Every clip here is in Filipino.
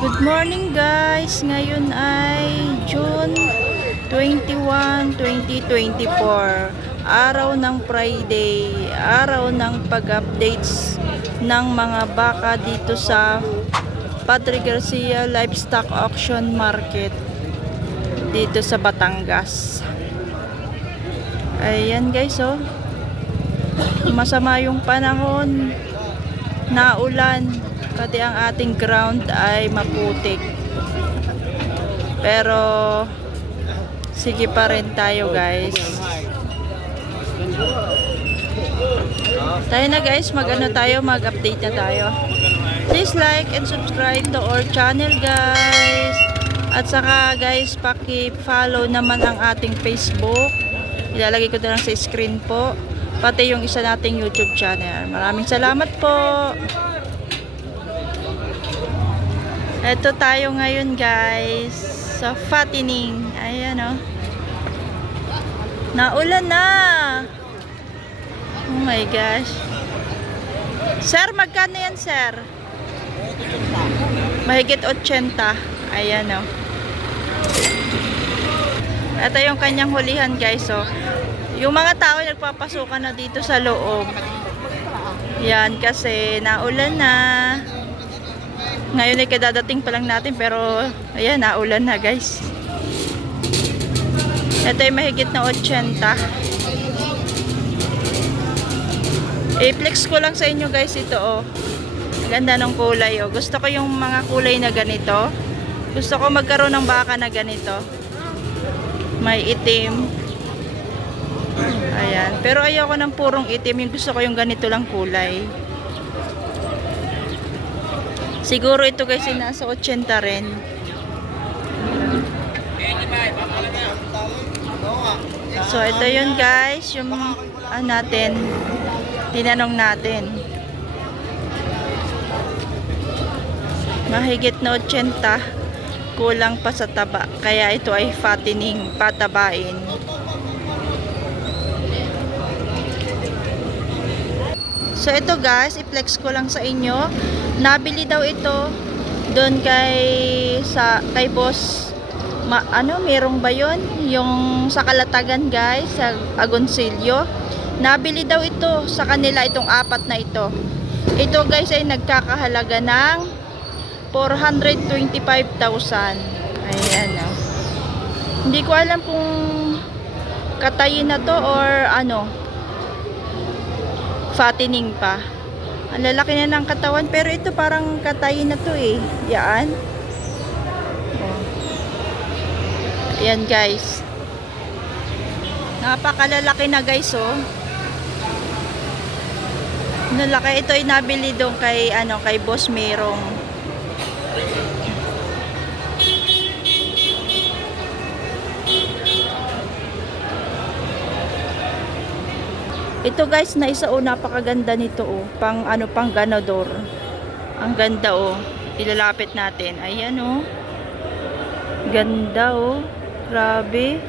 Good morning guys! Ngayon ay June 21, 2024. Araw ng Friday. Araw ng pag-updates ng mga baka dito sa Padre Garcia Livestock Auction Market dito sa Batangas. Ayan guys, oh. Masama yung panahon. Naulan. Pati ang ating ground ay maputik. Pero sige pa rin tayo guys. Tayo na guys, mag-update na tayo. Please like and subscribe to our channel guys. At saka guys, paki-follow naman ang ating Facebook. Ilalagay ko na lang sa screen po. Pati yung isa nating YouTube channel. Maraming salamat po. Ito tayo ngayon guys sa fattening. Ayan o. Naulan na. Oh my gosh. Sir, magkano yan sir? Mahigit 80. Ayan o. Ito yung kanyang hulihan guys o. Yung mga tao nagpapasukan na dito sa loob. Yan kasi naulan na. Ngayon ay kadadating pa lang natin pero ayan, naulan na guys. Ito ay mahigit na 80. I-flex ko lang sa inyo guys ito oh. Ganda ng kulay oh. Gusto ko yung mga kulay na ganito. Gusto ko magkaroon ng baka na ganito. May itim. Ayan. Pero ayoko ng purong itim. Yung gusto ko yung ganito lang kulay. Siguro ito guys ay nasa 80 rin. So ito yun guys, yung natin, tinanong natin. Mahigit na 80, kulang pa sa taba. Kaya ito ay fattening, patabain. So ito guys, i-flex ko lang sa inyo. Nabili daw ito doon kay boss. Merong ba yun? Yung sa Kalatagan guys, sa Agoncillo. Nabili daw ito sa kanila itong apat na ito. Ito guys ay nagkakahalaga ng 425,000. Ayan oh. Hindi ko alam kung katayin na to or fattening pa. Ang lalaki na ng katawan. Pero ito parang katayin na to eh. Yan. Oh. Ayan guys. Napakalalaki na guys oh. Nalaki. Ito ay nabili doon kay, kay Boss Merong. Ito guys, na isa oh, napakaganda nito oh. Pang ganador. Ang ganda oh. Ilalapit natin. Ayan oh. Ganda oh. Grabe.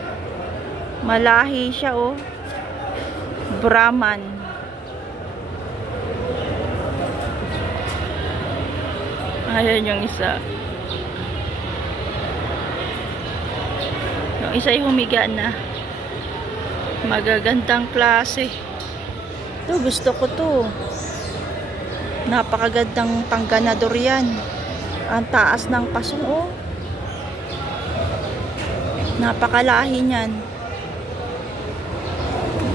Malahi siya oh. Brahman. Ayan yung isa. Yung isa ay humiga na. Magagandang klase. Ito, gusto ko to. Napakagandang pangganador yan. Ang taas ng pasong oh. Napakalahi niyan.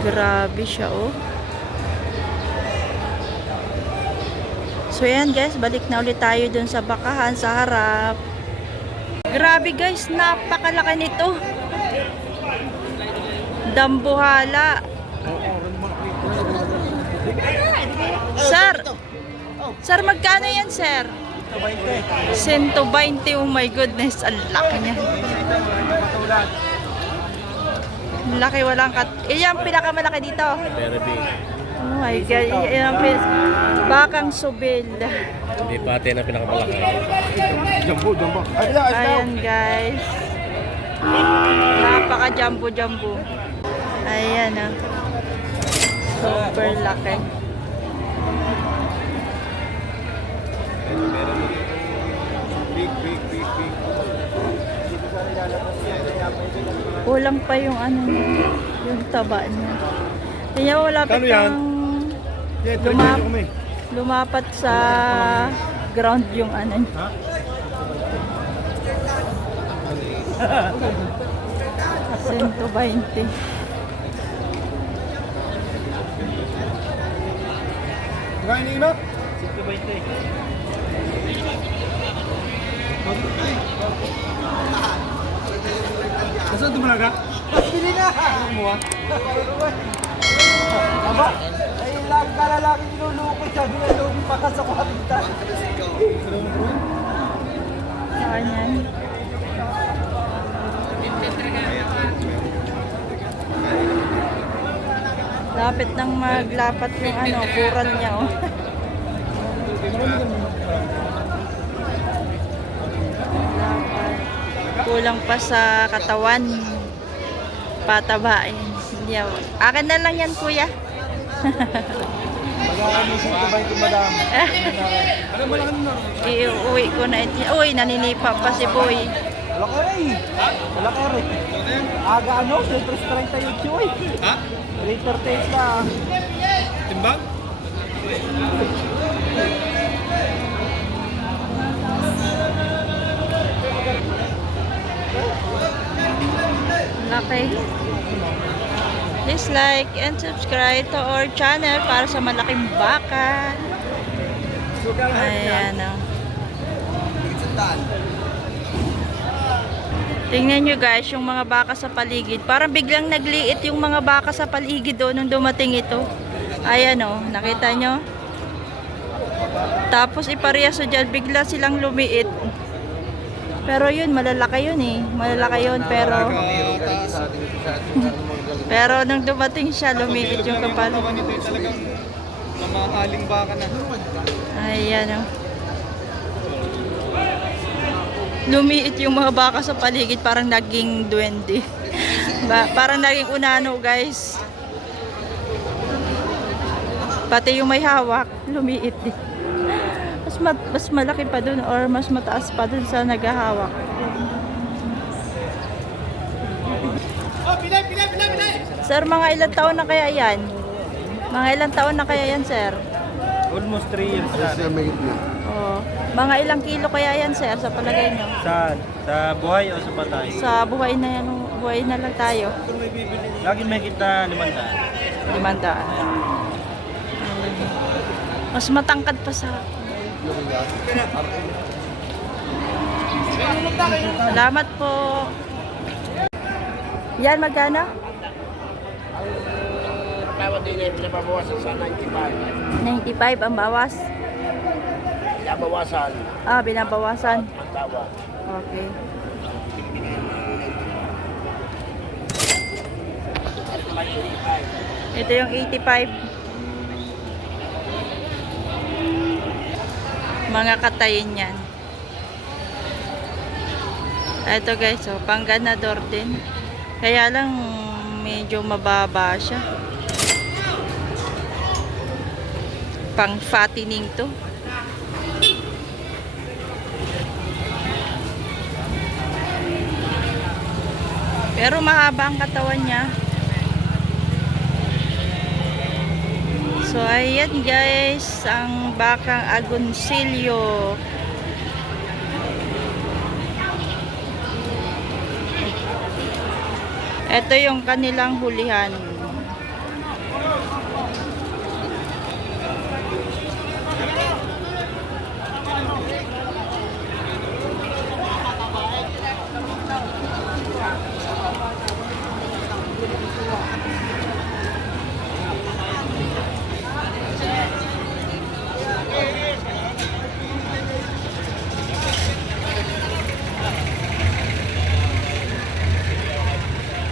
Grabe siya oh. So yan guys, balik na ulit tayo dun sa bakahan sa harap. Grabe guys, napakalaki nito. Dambuhala. Sir, magkano yan, sir? 120. Oh my goodness, ang laki niya. Laki, walang yung pinakamalaki dito. Very big. Oh my God, bakang subil. Hindi pati na pinakamalaki. Jumbo. Ayan guys. Napaka jumbo. Ayan ah. Super laki. Kulang pa yung ano niya, yung taba niya. Kaya wala pa Kano yan? lumapat sa ground yung ano niya. 120. Kain ina? Nasaan dumalaga? Bili na! Aba, ay lang kalalaki nilulukot. Sabi na lugi pa ka sa kwapita. Saan yan? Lapit nang maglapat yung ano, kural niya oh. Lapat. Kulang pa sa katawan. Patabain. Hindi ako. Akin na lang yan, kuya. Magkakain mo 120 madam. Iuwi ko na ito. Uy, naninipa pa si boy. Wala ka rin. Wala ka rin. Aga ano? Litros 30 yung chuy. Ha? Liter taste na. Timbang? Okay. Please like and subscribe to our channel para sa malaking baka. Ayan o. Tingnan nyo guys, yung mga baka sa paligid. Parang biglang nagliit yung mga baka sa paligid o nung dumating ito. Ayan o, nakita nyo? Tapos iparehas dyan, bigla silang lumiit. Pero yun, malalaki yun eh. Malalaki yun, pero nung dumating siya, lumiit yung kapal. Talagang mamahaling baka na. Ayan o. Lumiit yung mga baka sa paligid, parang naging duwende. Parang naging unano guys. Pati yung may hawak, lumiit din. Mas malaki pa dun or mas mataas pa dun sa naghahawak. Sir, mga ilang taon na kaya yan? Mga ilang taon na kaya yan, sir? Almost 3 years na. Oh, mga ilang kilo kaya yan, sir, sa palagay nyo? Saan? Sa buhay o sa patay? Sa buhay na yan, buhay na lang tayo. Lagi may kita 500. 500. Mas matangkad pa sa Salamat po. Yan, magkano? Tawad din eh, pinabawasan sa 95. 95 ang bawas. Pinabawasan Ah, binabawasan. ang tawad. Okay. Ito yung 85. Mga katayin yan. Ito guys, so, pang ganador din. Kaya lang medyo mababa siya. Pang fattening to. Pero mahaba ang katawan niya. So ayan guys, ang bakang agoncillo. Ito yung kanilang hulihan.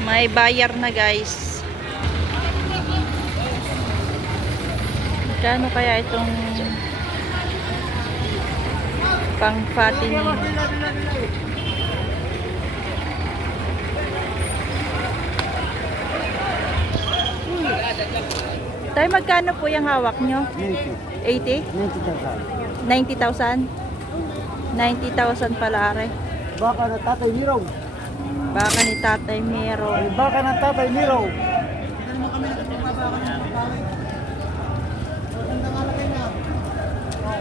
May bayar na guys. Magkano kaya itong pang fattening? Tayo, magkano po yung hawak nyo? 80? 90,000? 90,000 pala are. Baka na Tatay Miro. Baka ni Tatay Mero. Ay, baka na Tatay Miro.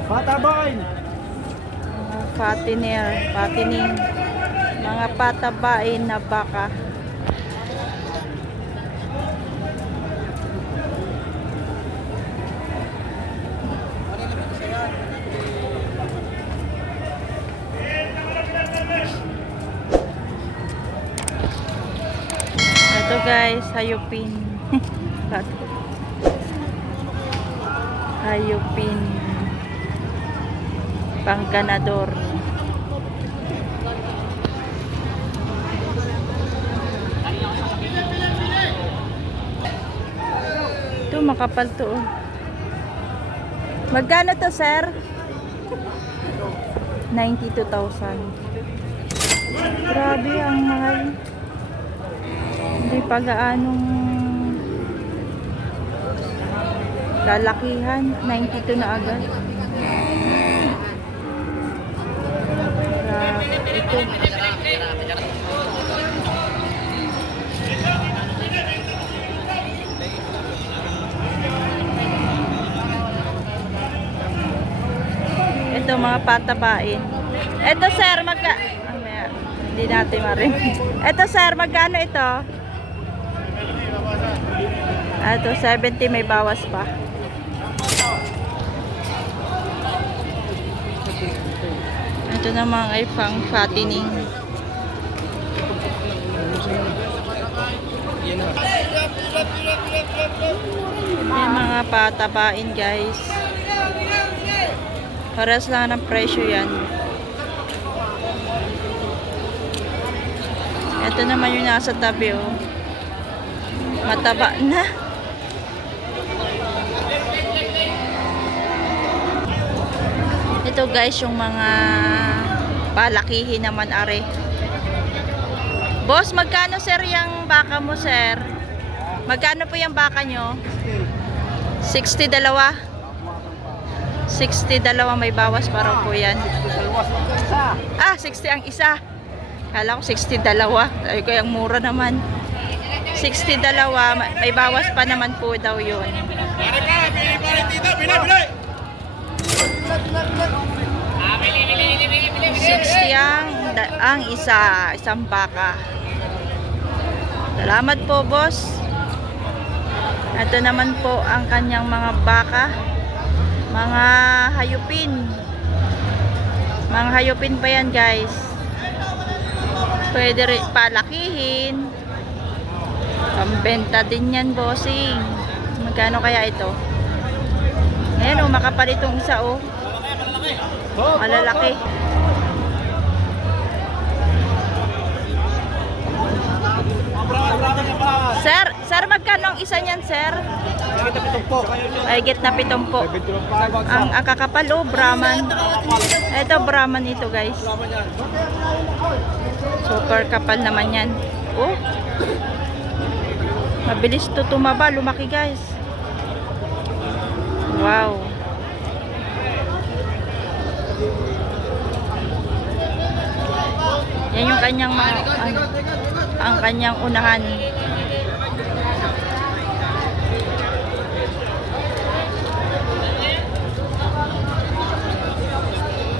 Patabain. Mga patining. Mga patabain na baka. Ito guys, hayupin. Hayupin. Pangganador. Ito, makapal to. Oh. Magkano to, sir? 92,000. Grabe, ang mahal. Hindi pa gaanong lalakihan. 92 na agad. Grabe. Ito. Ito mga patabain. Ito sir, hindi natin marinig. Ito sir, magkano ito? Ito 70, may bawas pa. Ito naman ay pang fattening. May mga patabain guys. Paras lang ng presyo yan. Ito naman yung nasa tabi oh. Mataba na. Ito guys yung mga palakihin naman are. Boss, magkano sir yung baka mo sir? Magkano po yung baka nyo? 60 dalawa. 60 dalawa, may bawas pa raw po yan. Ah, 60 ang isa. Kala ko 60 dalawa. Ay, kaya mura naman. 60 dalawa, may bawas pa naman po daw yun. 60 ang isa, isang baka. Salamat po, boss. Ito naman po ang kanyang mga baka. Mga hayupin. Mga hayupin pa yan, guys. Pwede rin palakihin. Pambenta din yan, bossing. Magkano kaya ito? Ngayon, oh, makapal itong isa, oh. Malalaki. Sir, magkano ang isa niyan, sir? Ay, na 70. Ang kakapal, oh, Brahman. Ito, Brahman ito, guys. Super kapal naman yan. Oh. Mabilis to tumaba, lumaki, guys. Wow. Yan yung kanyang mga ang kanyang unahan.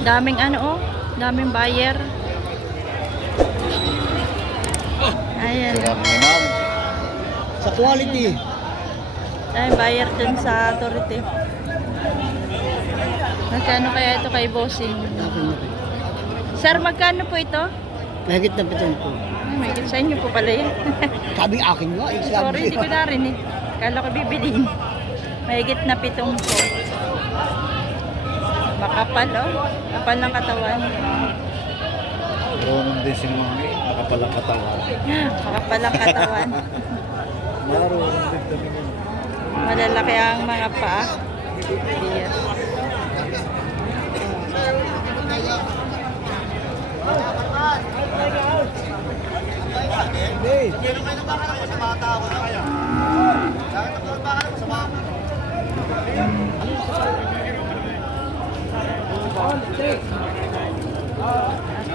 Daming ano, oh, daming buyer. Ayan. Sa quality. Daming buyer dun sa authority. Magkano kaya ito kay bossing? Sir, magkano po ito? Mahigit na 70. May sa inyo po pala yan. Sabi akin nga. Sorry, hindi ko narinig. Kala ko bibilin. Mahigit na 7 po. Makapal, oh. Kapal ng katawan. Marunong din si Mami. Nakapalang katawan. Makapal ang katawan. Marunong din kami nun. Malalaki ang mga paa. Yes.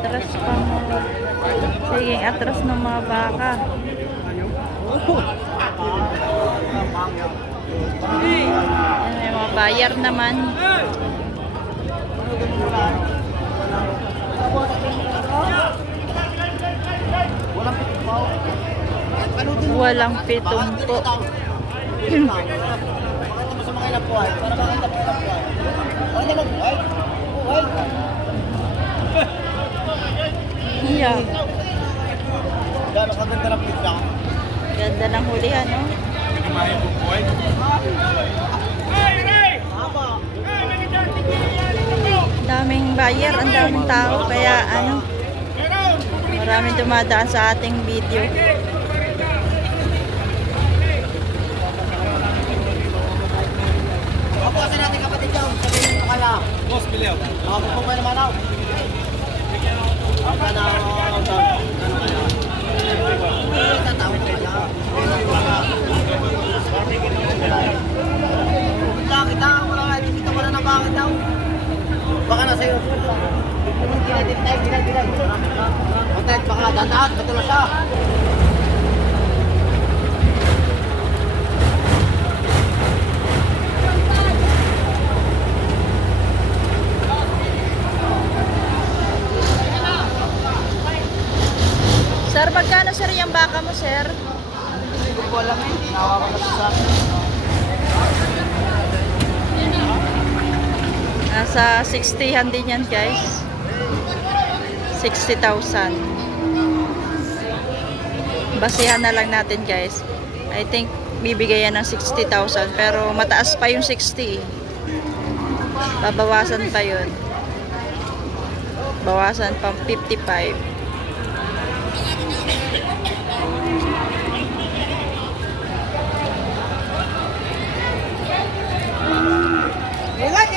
Atras pa mo. Sige, atras ng mga baka. Yan, may mga buyer naman. Walang pitumpo. Yeah. Ganda ng hulihan, no? Daming buyer, ang daming tao, kaya ano, maraming dumadaan sa ating video. Kapuasin natin kapatid daw. Sabihin mo kaya. Boss, biliw. Makapupong kayo naman ako. Ano kaya? Tatawin ka kaya. Kita, wala nga. Dito wala na bakit daw. Baka na sa'yo. Ginay. Matay, baka dandahan. Bato na siya. Sir, magkano sir yung baka mo, sir? Hindi ko alam eh. Nawawa na sa akin. Nasa 60 din yan, guys. 60,000. Basihan na lang natin, guys. I think bibigay yan ng 60,000. Pero mataas pa yung 60. Babawasan pa yun. Bawasan pang 55. Yalan!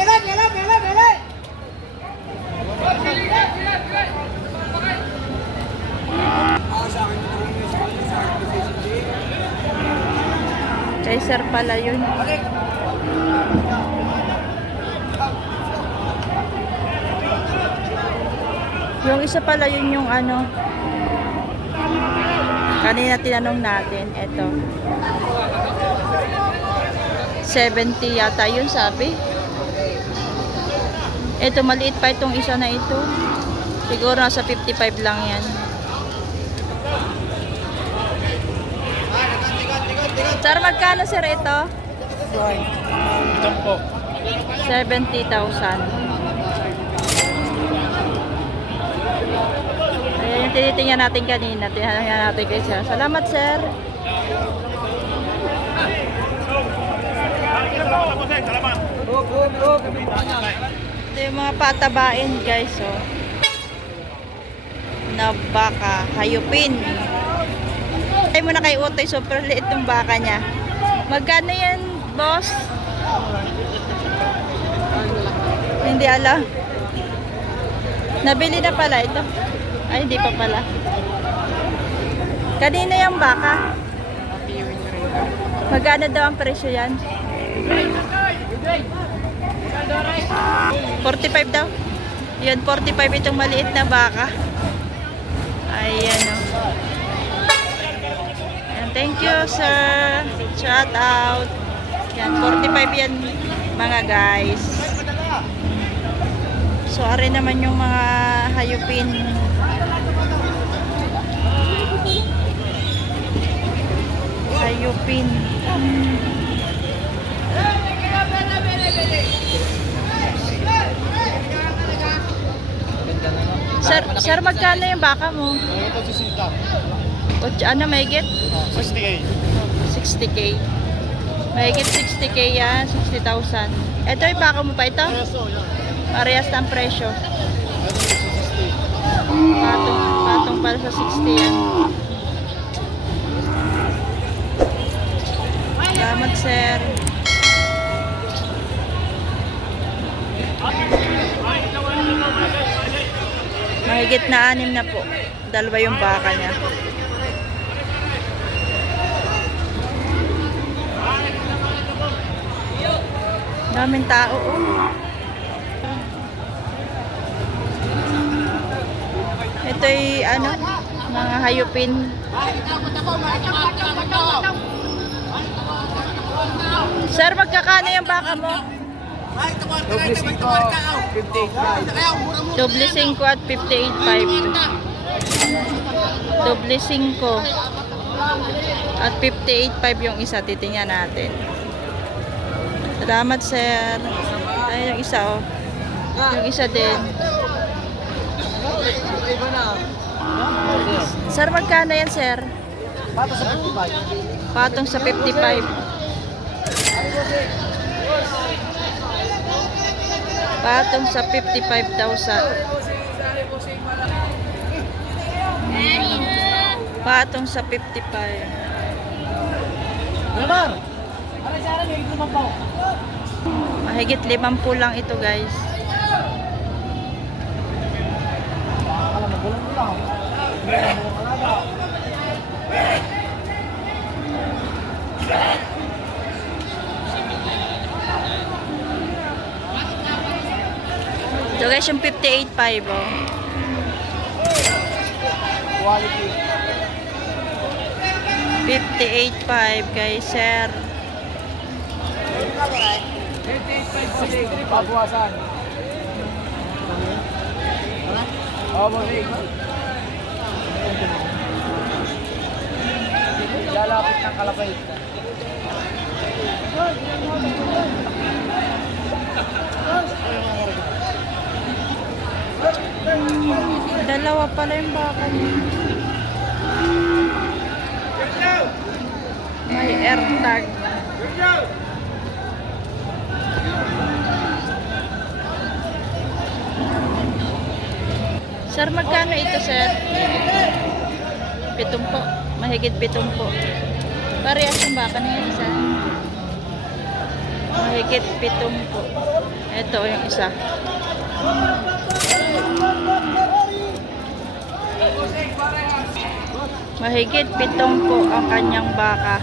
Kay sir pala yun. Yung isa pala yun yung ano. Kanina tinanong natin. Ito. 70 yata yun sabi. Ito maliit pa itong isa na ito. Siguro nasa 55 lang yan. Sir, magkano sir ito? 70,000. Ayan yung tinitingnan natin kanina. Tinitingnan natin kay sir. Salamat sir. Ito yung mga patabain guys. Oh. Na baka. Hayupin. Ay mo na kay Utoy, super liit yung baka niya. Magkano yan, boss? Hindi alam. Nabili na pala ito. Ay, hindi pa pala. Kanina yung baka. Magkano daw ang presyo yan? 45 daw. Yan, 45 itong maliit na baka. Ayan o. Thank you, sir. Shout out. Yan, 45 yan, mga guys. So, ari naman yung mga hayupin. Hayupin. Sir, magkano yung baka mo? Ito si Sinta. Ano, may get? 60K. 60K. Mahigit 60K yan, 60,000. Ito yung baka mo pa ito? Peso, yan. Parehas ng presyo. Ito si 60. Patong para sa 60 yan. Salamat sir. Mahigit na 6 na po. Dalawa yung baka niya. Daming tao, oh. Ito'y ano, mga hayupin. Sir, magkakano yung baka mo? Doble 5, 58. Doble 5 at 58.5. Doble 5 at 58.5 yung isa. Titingnan natin. Salamat, sir. Ay, yung isa, oh. Yung isa din. Iba na. Sir, magkano yan, sir? Pato sa 55. Patong sa 55. Patong sa 55,000. Patong sa 55. Naman! Ano siya rin, yung lumampaw? Mahigit 50 lang ito, guys. Alam mo, gulang mo lang. So guys, yung 58.5, oh. Quality. 58.5 kay sir. 58.5 pabuwasan. Oo, bossing. Lalapit ng kalapay. Dalawa pala yung baka niya. May AirTag. Sir, magkano ito, sir? 7 po. Mahigit 7 po. Parehas yung baka na yan, isa. Mahigit 7 po. Ito yung isa. Mahigit 7 po ang kanyang baka.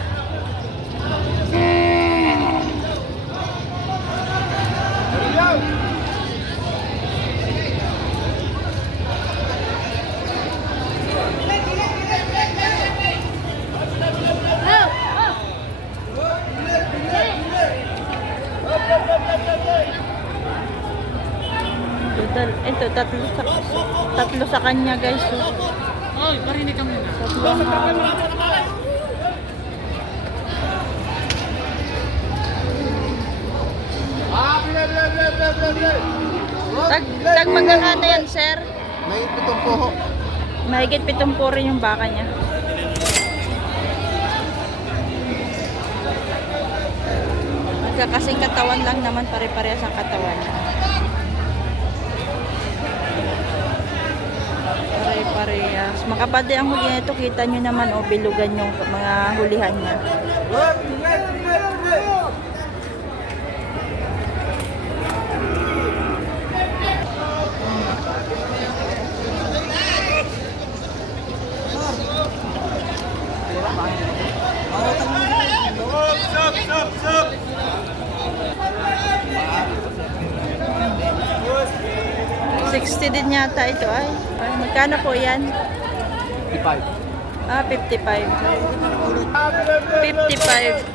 Ito, tatlo sa kanya, guys. Oy, parinig kami na. Tatlo ang hawak. Tag magkakano yan, sir? May pitong po. Mahigit 7 po rin yung baka niya. Magkakasing katawan lang naman, pare-parehas ang katawan. Pare-parehas. Makapade ang huli nito, kita nyo naman, o bilugan yung mga hulihan niya. Stop! 60 din yata ito ay. Magkano po yan? 55. Ah, 55. 55.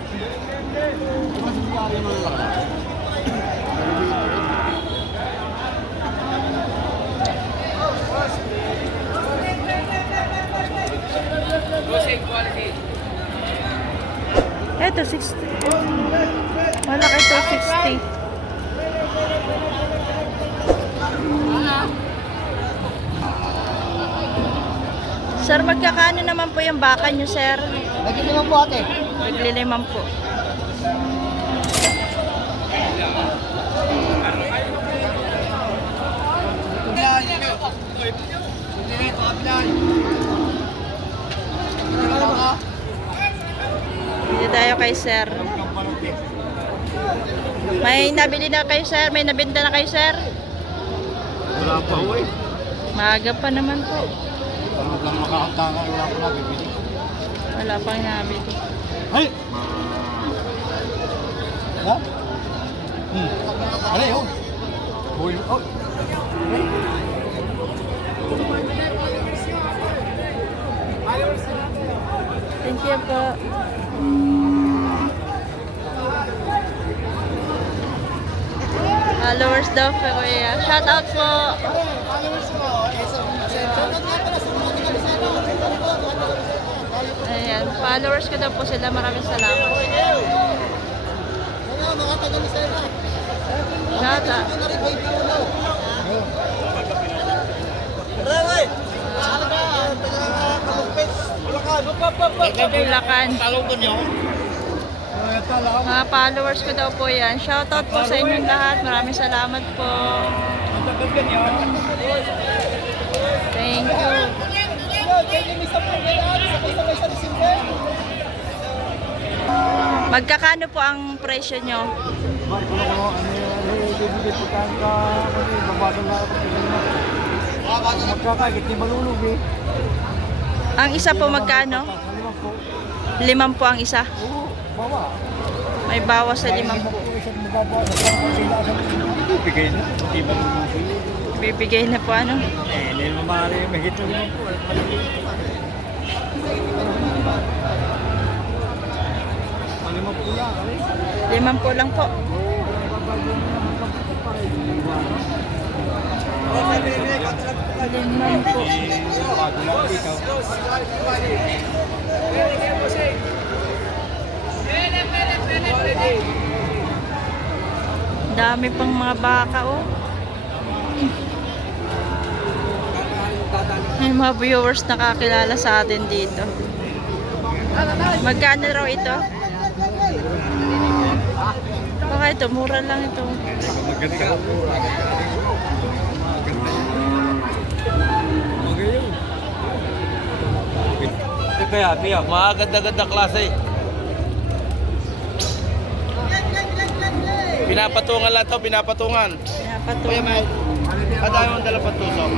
Ito 60. Malaki ito 60. Sir, magkakano naman po yung baka nyo, sir? Naging naman po ate. Nagliliman po. Dito tayo kay sir. May nabili na kayo, sir? May nabenta na kayo, sir? Wala pa ho eh. Maaga pa naman po. Wala lang makakatanga, wala pa nabibili. Wala pang nabili. Ay! Ha? Ano yun? Boy, oh. you po. Followers daw po kuya. Shout out po. Ayan, followers ko daw po sila. Maraming salamat. Shout out. Bulacan. Mga followers ko daw po yan. Shoutout po sa inyong lahat. Maraming salamat po. Thank you. Magkakano po ang presyo nyo? Magkakagit ni malulog eh. Ang isa po magkano? 5 po ang isa. Oo, bawa. May bawas sa 5 po. Bibigay na. Hindi ba Bibigay na po ano? hindi naman maaari yung mahigit na 5 po. Malima po lang. 5 po lang po. Limang po. Dami pang mga baka oh. May mga viewers nakakilala sa atin dito. Magkano raw ito? Baka ito, mura lang ito. Maganda. Kaya, mga ganda-ganda klase. Pinapatungan lang to, pinapatungan. Pinapatungan. Kadami mong dala patusok.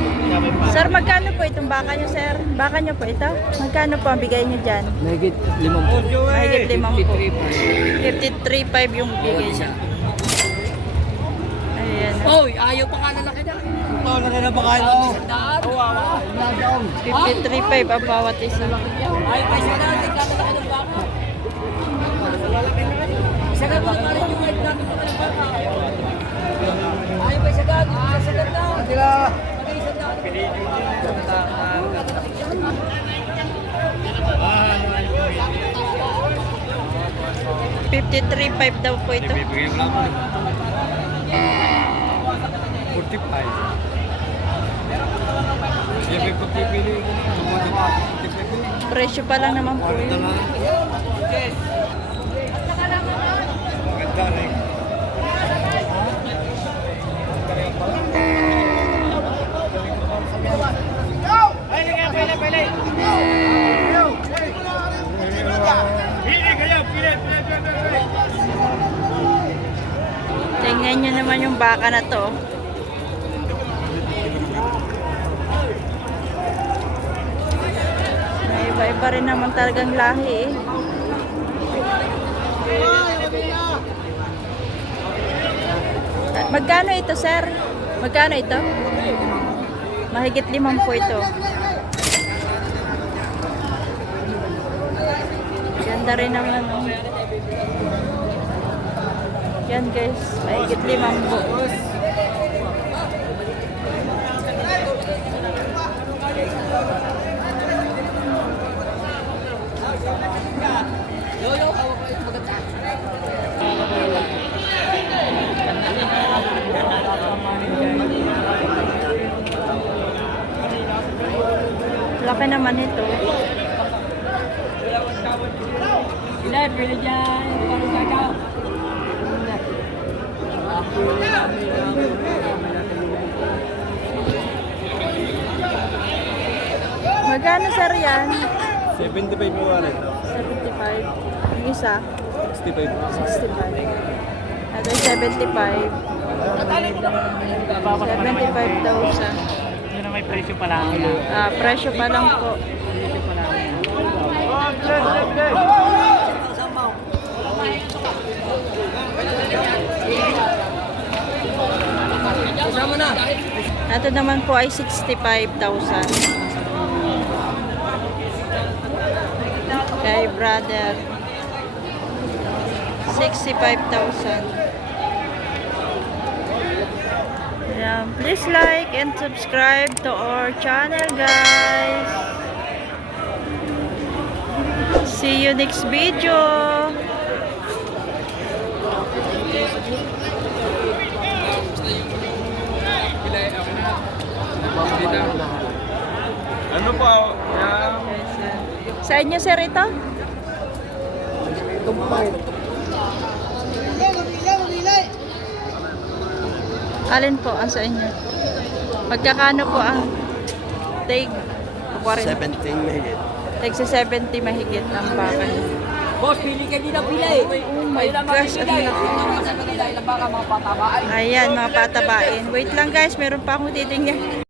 Sir, magkano po itong baka nyo, sir? Baka nyo po ito? Magkano po ang bigay nyo dyan? Mahigit 5 po. Mahigit 5 po. 53.5 yung bigay niya. Ayan. Oy, ayaw pa ka lalaki na. Ito, laki na baka ito. 53.5 ang bawat isa. Ayaw pa siya natin ka lalaki ng baka. Sagad pa rin yung white natin pa ng baka. Ayaw pa sagad. Sagad na. Sila. Mag-isang daan. 53.5 daw po ito. Bibigyan mo lang po. 45. Siya may pagpipili. Presyo pa lang naman po yun. Maganda rin. Tingnan nyo naman yung baka na to. May iba-iba rin naman talagang lahi eh. Magkano ito, sir? Magkano ito? Mahigit 5 po ito. Ganda rin naman. Yan guys, mahigit 5 po. Lolo, hawak ko yung maganda. Laki naman ito. Pinay, pili dyan. Parang kakaw. Magkano sir yan? 75 po rin. 75. Yung isa? 65. 65. Ito 75. 75,000. Yun na may presyo pa lang. Presyo pa lang po. Kasama na. Ito naman po ay 65,000. Kay brother. 65,000. Yeah, please like and subscribe to our channel, guys. See you next video. Ano po? Yan. Sa inyo, sir, ito? Alin po ang sa inyo? Magkakano po ang take? 17 mahigit. Take sa 70 mahigit ang baka niya. Boss, pili ka din ang pila eh. Oh my gosh, ang laki. Ilang baka mga patabaan. Ayan, mga patabain. Wait lang guys, meron pa akong titingnan.